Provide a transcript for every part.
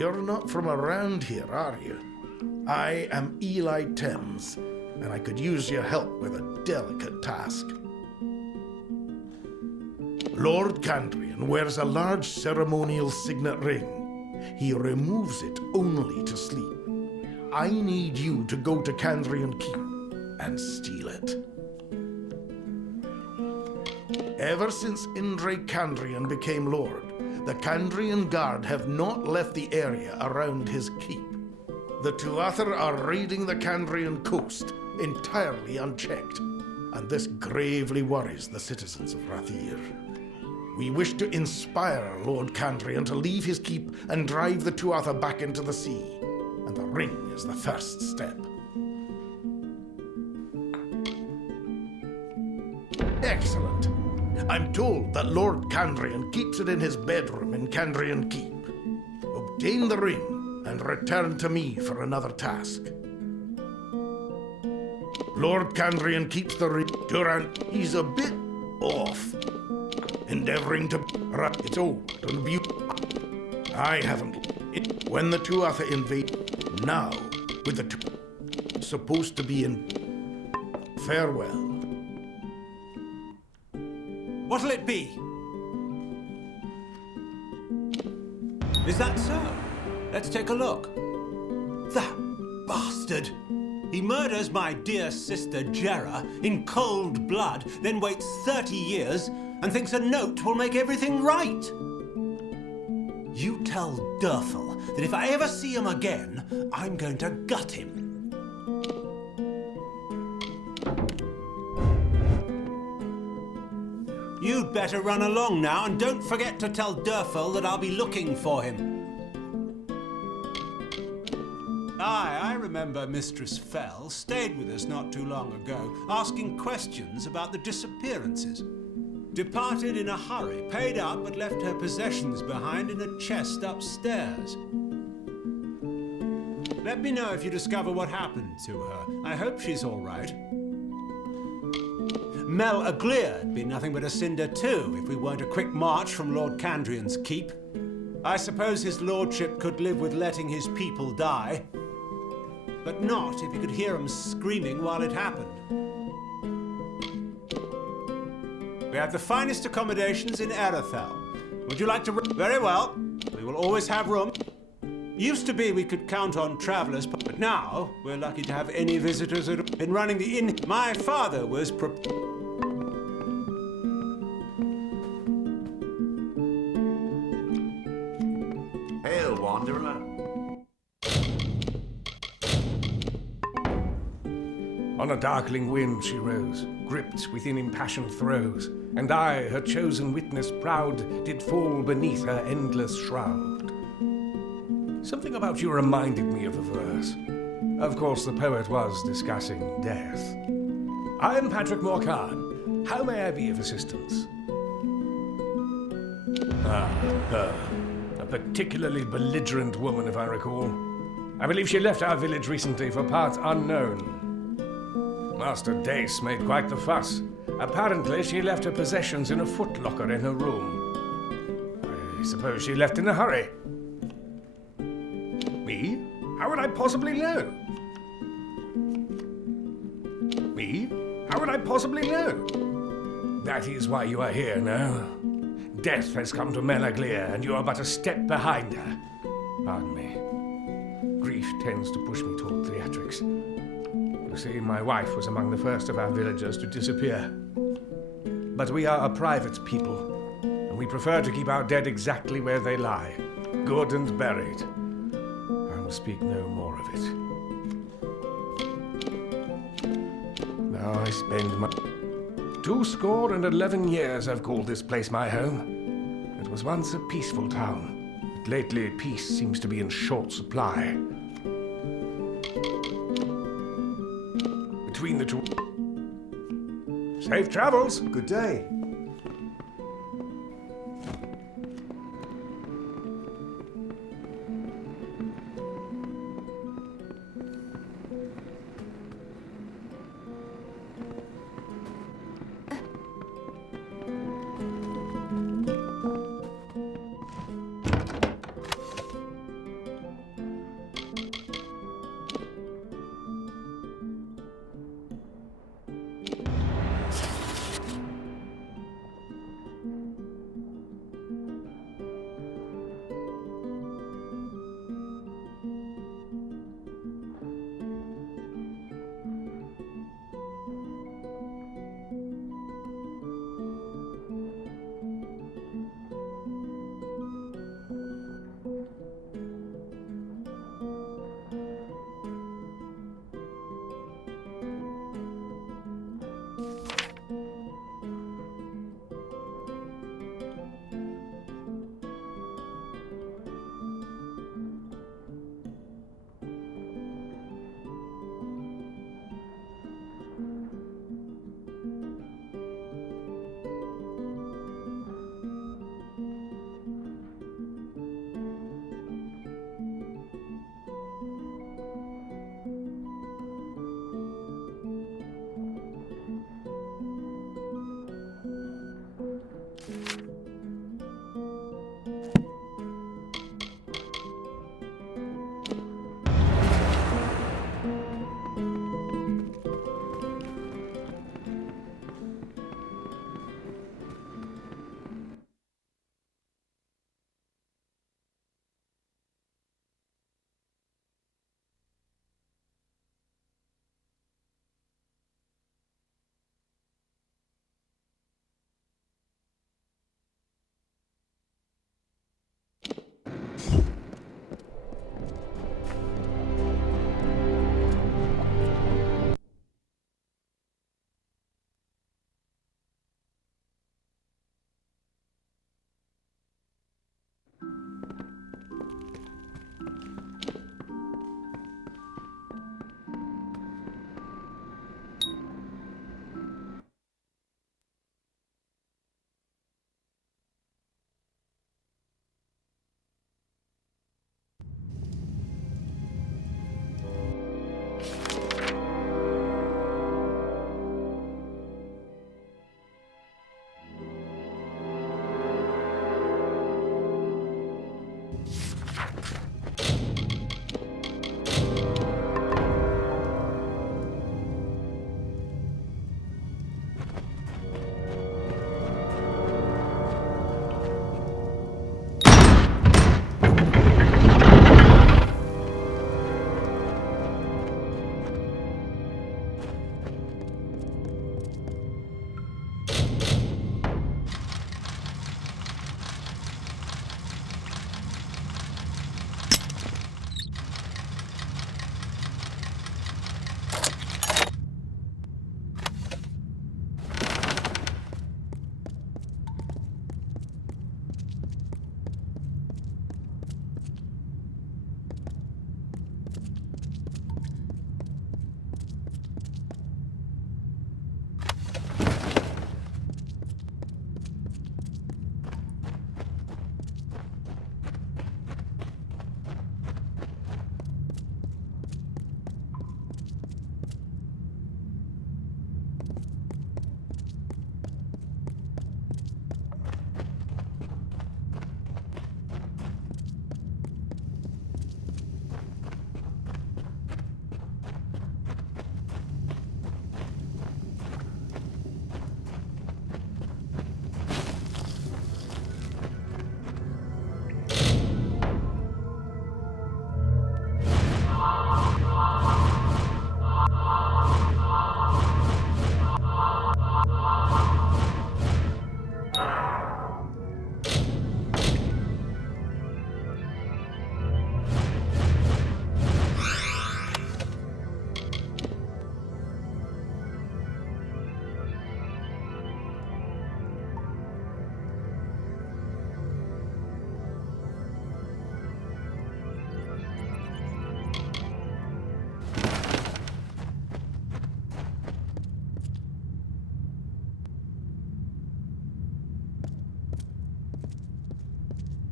You're not from around here, are you? I am Eli Thames, and I could use your help with a delicate task. Lord Candrian wears a large ceremonial signet ring. He removes it only to sleep. I need you to go to Candrian Keep and steal it. Ever since Indre Candrian became Lord, the Candrian Guard have not left the area around his keep. The Tuatha are raiding the Candrian coast entirely unchecked, and this gravely worries the citizens of Rathir. We wish to inspire Lord Candrian to leave his keep and drive the Tuatha back into the sea, and the ring is the first step. Excellent. I'm told that Lord Candrian keeps it in his bedroom in Candrian Keep. Obtain the ring and return to me for another task. Lord Candrian keeps the ring. Durant, he's a bit off. Endeavoring to... It's old and beautiful. I haven't... When the Tuatha invade... Now, with the supposed to be in... Farewell. What'll it be? Is that so? Let's take a look. That bastard! He murders my dear sister Jera in cold blood, then waits 30 years and thinks a note will make everything right. You tell Durfel that if I ever see him again, I'm going to gut him. You'd better run along now, and don't forget to tell Durfel that I'll be looking for him. Aye, I remember Mistress Fell stayed with us not too long ago, asking questions about the disappearances. Departed in a hurry, paid up, but left her possessions behind in a chest upstairs. Let me know if you discover what happened to her. I hope she's all right. Mel Aglear'd be nothing but a cinder too, if we weren't a quick march from Lord Candrian's keep. I suppose his lordship could live with letting his people die, but not if he could hear them screaming while it happened. We have the finest accommodations in Arathel. Would you like to... Very well. We will always have room. Used to be we could count on travelers, but now we're lucky to have any visitors at all. Been running the inn. My father was... Hail, wanderer. On a darkling wind she rose, gripped within impassioned throes, and I, her chosen witness proud, did fall beneath her endless shroud. Something about you reminded me of a verse. Of course, the poet was discussing death. I am Patrick Morcan. How may I be of assistance? Her. A particularly belligerent woman, if I recall. I believe she left our village recently for parts unknown. Master Dace made quite the fuss. Apparently, she left her possessions in a footlocker in her room. I suppose she left in a hurry. Me? How would I possibly know? Me? How would I possibly know? That is why you are here now. Death has come to Melaglear, and you are but a step behind her. Pardon me. Grief tends to push me toward theatrics. You see, my wife was among the first of our villagers to disappear. But we are a private people, and we prefer to keep our dead exactly where they lie, good and buried. I will speak no more of it. Now I spend my... 211 years I've called this place my home. It was once a peaceful town, but lately peace seems to be in short supply. Between the two... Safe travels! Good day.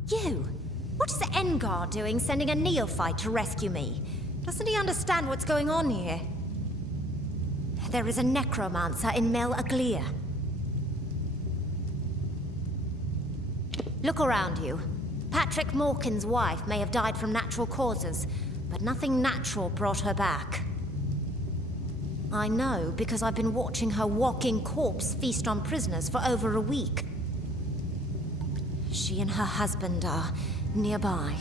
You? What is Engar doing sending a neophyte to rescue me? Doesn't he understand what's going on here? There is a necromancer in Mel Aglia. Look around you. Patrick Morkin's wife may have died from natural causes, but nothing natural brought her back. I know because I've been watching her walking corpse feast on prisoners for over a week. She and her husband are nearby.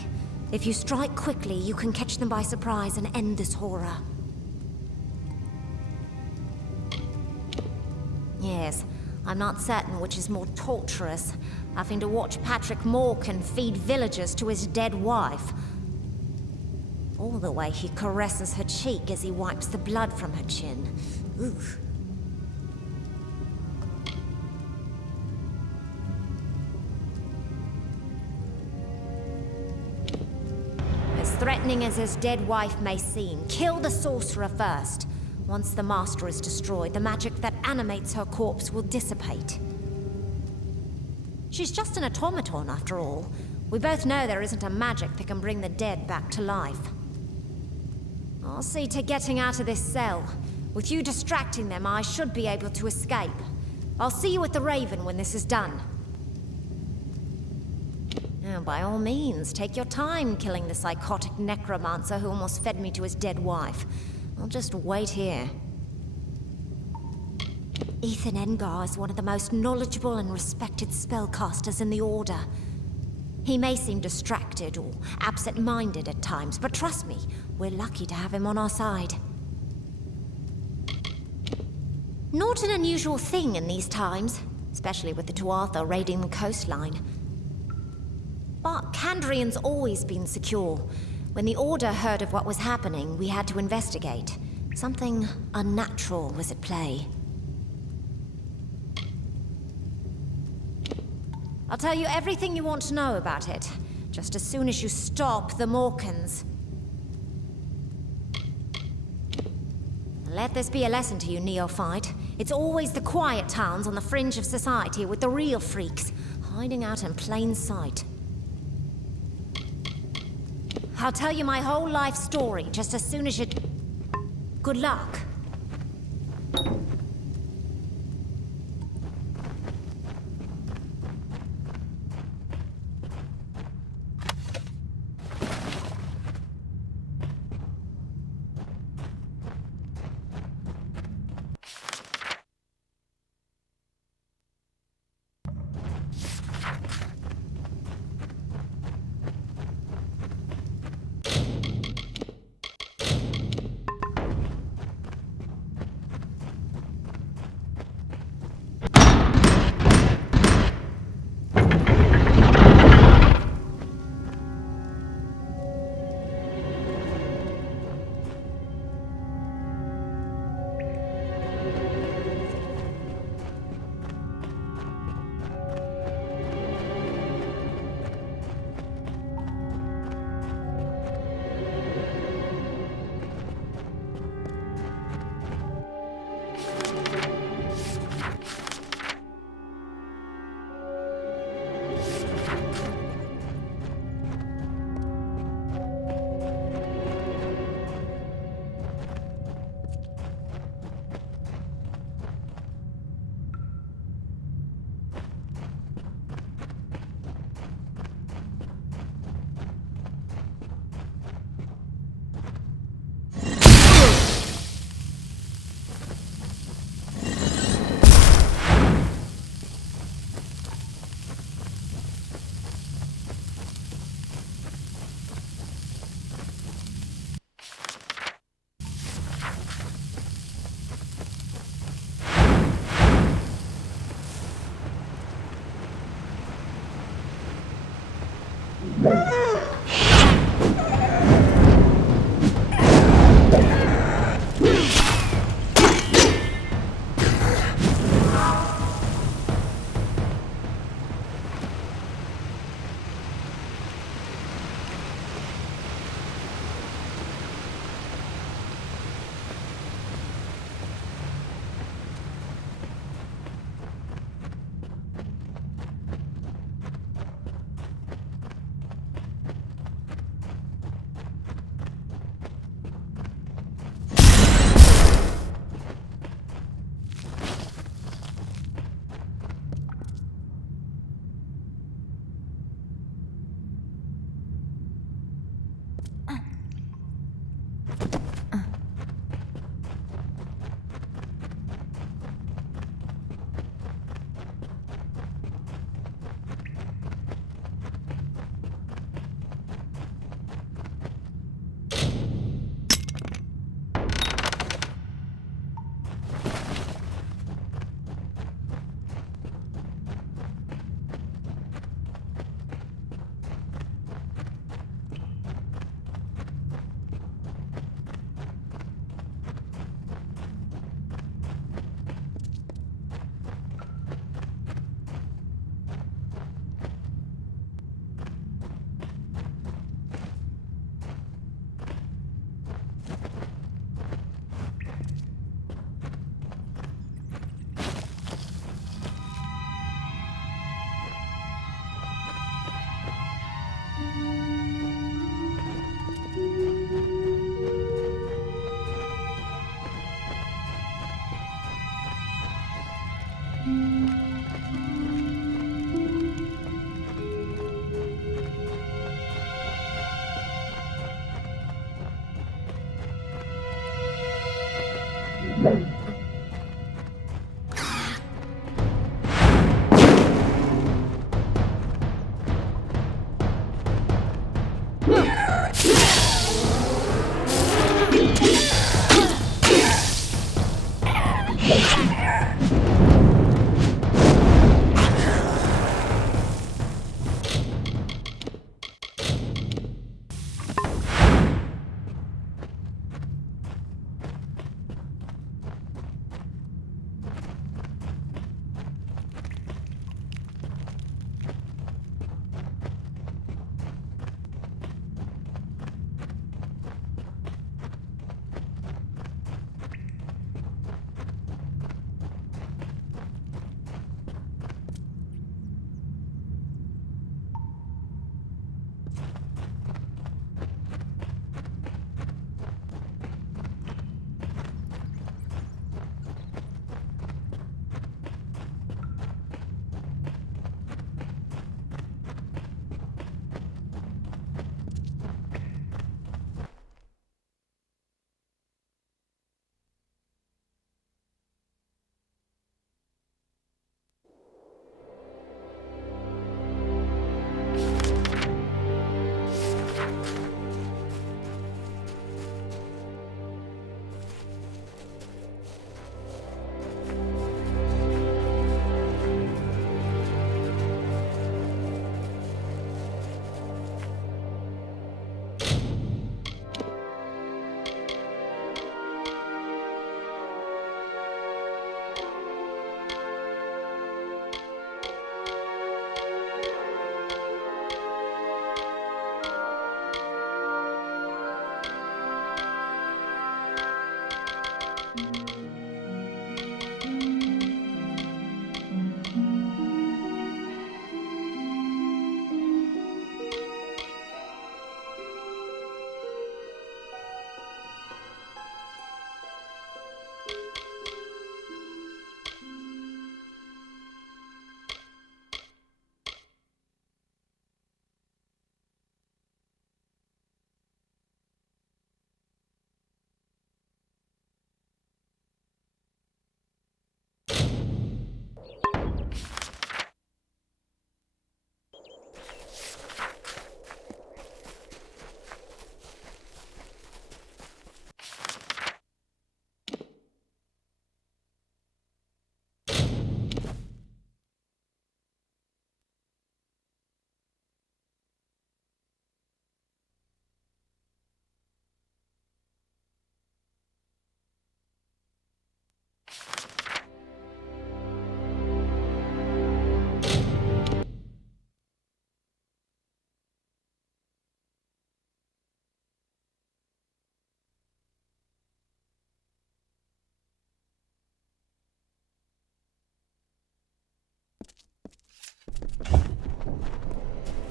If you strike quickly, you can catch them by surprise and end this horror. Yes, I'm not certain which is more torturous, having to watch Patrick Morkin feed villagers to his dead wife, or the way he caresses her cheek as he wipes the blood from her chin. Oof. As threatening as his dead wife may seem, kill the sorcerer first. Once the Master is destroyed, the magic that animates her corpse will dissipate. She's just an automaton, after all. We both know there isn't a magic that can bring the dead back to life. I'll see to getting out of this cell. With you distracting them, I should be able to escape. I'll see you at the Raven when this is done. Now, by all means, take your time killing the psychotic necromancer who almost fed me to his dead wife. I'll just wait here. Ethan Engar is one of the most knowledgeable and respected spellcasters in the Order. He may seem distracted or absent-minded at times, but trust me, we're lucky to have him on our side. Not an unusual thing in these times, especially with the Tuatha raiding the coastline. But Kandrian's always been secure. When the Order heard of what was happening, we had to investigate. Something unnatural was at play. I'll tell you everything you want to know about it, just as soon as you stop the Morkans. Let this be a lesson to you, neophyte. It's always the quiet towns on the fringe of society with the real freaks, hiding out in plain sight. I'll tell you my whole life story just as soon as you... Good luck.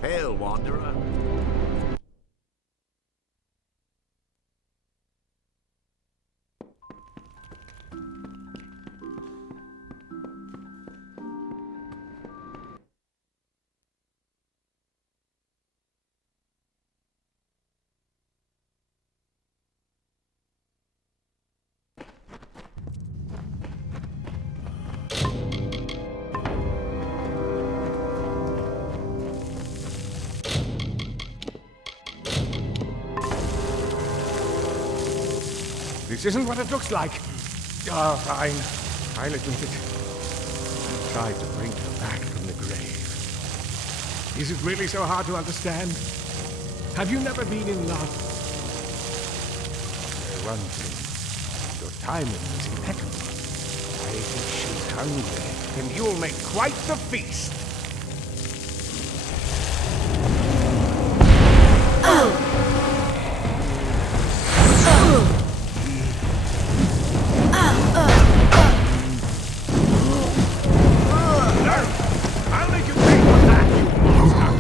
Hail, Wanderer. This isn't what it looks like. Oh, fine. I'll admit it. I tried to bring her back from the grave. Is it really so hard to understand? Have you never been in love? One thing, your timing is impeccable. I think she's hungry, and you'll make quite the feast. I'll make you pay for that, you monster!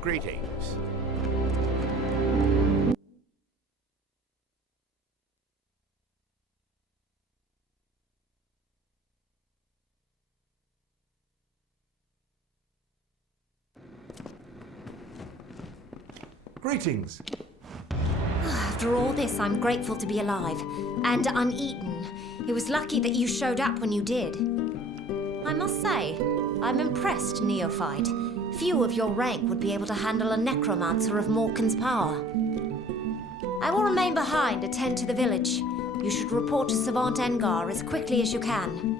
Greetings. Greetings. After all this, I'm grateful to be alive and uneaten. It was lucky that you showed up when you did. I must say, I'm impressed, neophyte. Few of your rank would be able to handle a necromancer of Morkan's power. I will remain behind, attend to the village. You should report to Savant Engar as quickly as you can.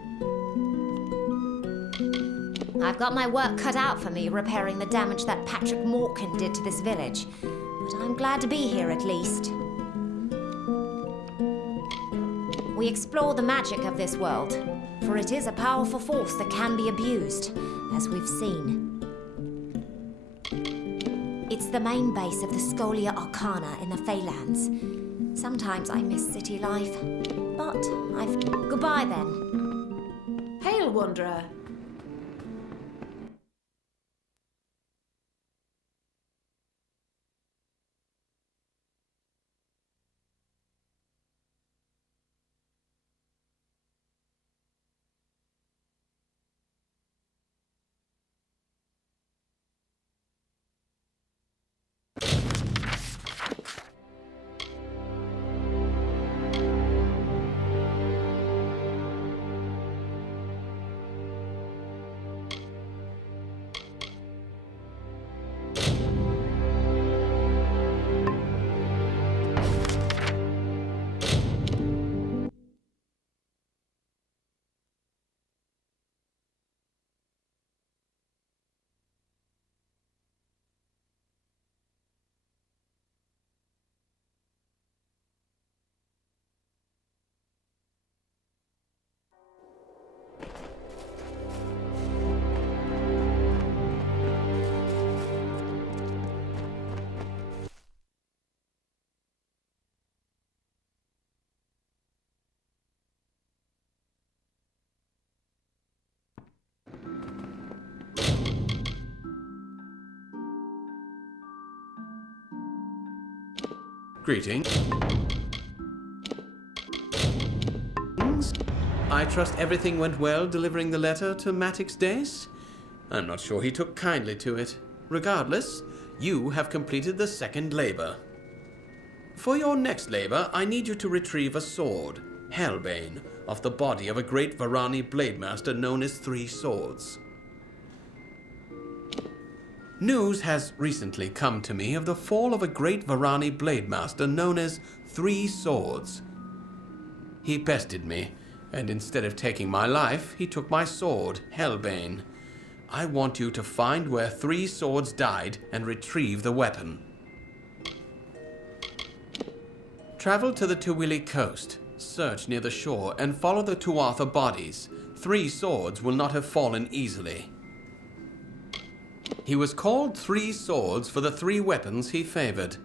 I've got my work cut out for me repairing the damage that Patrick Morkan did to this village, but I'm glad to be here at least. We explore the magic of this world, for it is a powerful force that can be abused, as we've seen. It's the main base of the Scholia Arcana in the Feylands. Sometimes I miss city life, but Goodbye then. Hail, Wanderer. Greetings. I trust everything went well delivering the letter to Matix Dace? I'm not sure he took kindly to it. Regardless, you have completed the second labor. For your next labor, I need you to retrieve a sword, Hellbane, off the body of a great Varani Blademaster known as Three Swords. News has recently come to me of the fall of a great Varani Blademaster known as Three Swords. He bested me, and instead of taking my life, he took my sword, Hellbane. I want you to find where 3 Swords died and retrieve the weapon. Travel to the Tuwili coast, search near the shore, and follow the Tuatha bodies. 3 Swords will not have fallen easily. He was called 3 Swords for the 3 weapons he favored.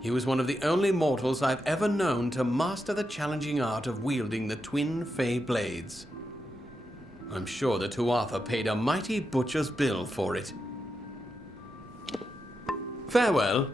He was one of the only mortals I've ever known to master the challenging art of wielding the twin Fey blades. I'm sure the Tuatha paid a mighty butcher's bill for it. Farewell.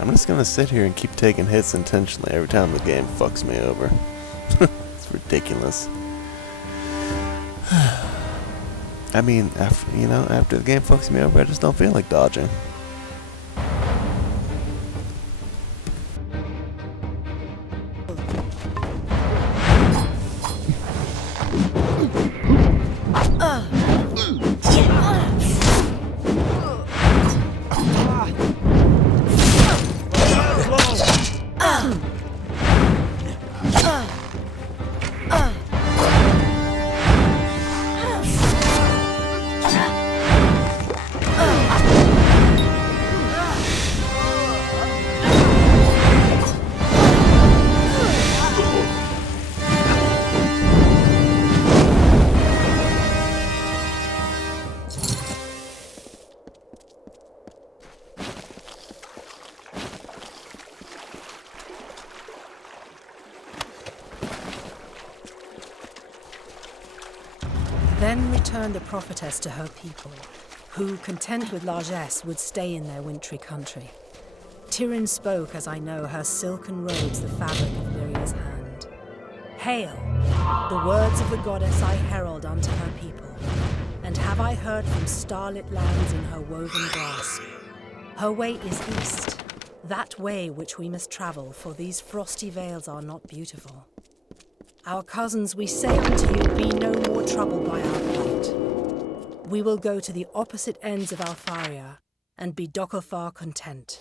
I'm just gonna sit here and keep taking hits intentionally every time the game fucks me over. It's ridiculous. I mean, after the game fucks me over, I just don't feel like dodging. Then returned the prophetess to her people, who, content with largesse, would stay in their wintry country. Tyrion spoke, as I know, her silken robes the fabric of Lyria's hand. Hail! The words of the goddess I herald unto her people. And have I heard from starlit lands in her woven grasp. Her way is east, that way which we must travel, for these frosty vales are not beautiful. Our cousins, we say unto you, be no more troubled by our plight. We will go to the opposite ends of Alfaria, and be Dokofar content.